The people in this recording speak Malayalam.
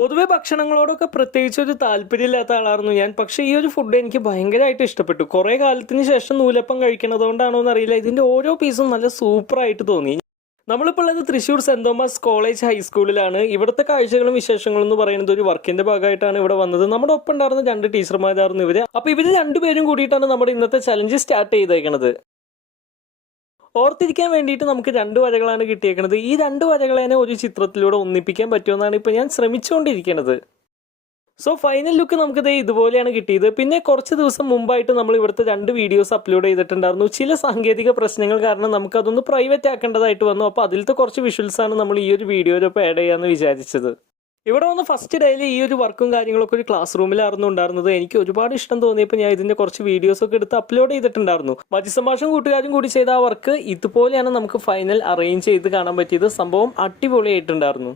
പൊതുവെ ഭക്ഷണങ്ങളോടൊക്കെ പ്രത്യേകിച്ച് ഒരു താല്പര്യമില്ലാത്ത ആളായിരുന്നു ഞാൻ. പക്ഷേ ഈ ഒരു ഫുഡ് എനിക്ക് ഭയങ്കരമായിട്ട് ഇഷ്ടപ്പെട്ടു. കുറേ കാലത്തിന് ശേഷം നൂലപ്പം കഴിക്കണതുകൊണ്ടാണോ എന്നറിയില്ല, ഇതിന്റെ ഓരോ പീസും നല്ല സൂപ്പറായിട്ട് തോന്നി. നമ്മളിപ്പോൾ ഉള്ളത് തൃശ്ശൂർ സെന്റ് തോമസ് കോളേജ് ഹൈസ്കൂളിലാണ്. ഇവിടുത്തെ കാഴ്ചകളും വിശേഷങ്ങളും എന്ന് പറയുന്നത് ഒരു വർക്കിന്റെ ഭാഗമായിട്ടാണ് ഇവിടെ വന്നത്. നമ്മുടെ ഒപ്പം ഉണ്ടായിരുന്ന 2 ടീച്ചർമാരായിരുന്നു ഇവര്. അപ്പൊ ഇവര് രണ്ടുപേരും കൂടിയിട്ടാണ് നമ്മുടെ ഇന്നത്തെ ചലഞ്ച് സ്റ്റാർട്ട് ചെയ്തേക്കണത്. ഓർത്തിരിക്കാൻ വേണ്ടിയിട്ട് നമുക്ക് 2 വരകളാണ് കിട്ടിയേക്കുന്നത്. ഈ 2 വരകളെ ഒരു ചിത്രത്തിലൂടെ ഒന്നിപ്പിക്കാൻ പറ്റുമെന്നാണ് ഇപ്പോൾ ഞാൻ ശ്രമിച്ചുകൊണ്ടിരിക്കുന്നത്. സോ ഫൈനൽ ലുക്ക് നമുക്ക് ഇതുപോലെയാണ് കിട്ടിയത്. പിന്നെ കുറച്ച് ദിവസം മുമ്പായിട്ട് നമ്മൾ ഇവിടുത്തെ 2 വീഡിയോസ് അപ്ലോഡ് ചെയ്തിട്ടുണ്ടായിരുന്നു. ചില സാങ്കേതിക പ്രശ്നങ്ങൾ കാരണം നമുക്ക് അതൊന്ന് പ്രൈവറ്റ് ആക്കേണ്ടതായിട്ട് വന്നു. അപ്പോൾ അതിലത്തെ കുറച്ച് വിഷ്വൽസ് ആണ് നമ്മൾ ഈ ഒരു വീഡിയോയിലൊപ്പം ആഡ് ചെയ്യാമെന്ന് വിചാരിച്ചത്. ഇവിടെ വന്ന് ഫസ്റ്റ് ഡേയിൽ ഈ ഒരു വർക്കും കാര്യങ്ങളൊക്കെ ഒരു ക്ലാസ് റൂമിലായിരുന്നു ഉണ്ടായിരുന്നത്. എനിക്ക് ഒരുപാട് ഇഷ്ടം തോന്നിയപ്പോൾ ഞാൻ ഇതിന്റെ കുറച്ച് വീഡിയോസ് ഒക്കെ എടുത്ത് അപ്ലോഡ് ചെയ്തിട്ടുണ്ടായിരുന്നു. മജിസമാഷും കൂട്ടുകാരും കൂടി ചെയ്ത ആ വർക്ക് ഇതുപോലെയാണ് നമുക്ക് ഫൈനൽ അറേഞ്ച് ചെയ്ത് കാണാൻ പറ്റിയത്. സംഭവം അടിപൊളിയായിട്ടുണ്ടായിരുന്നു.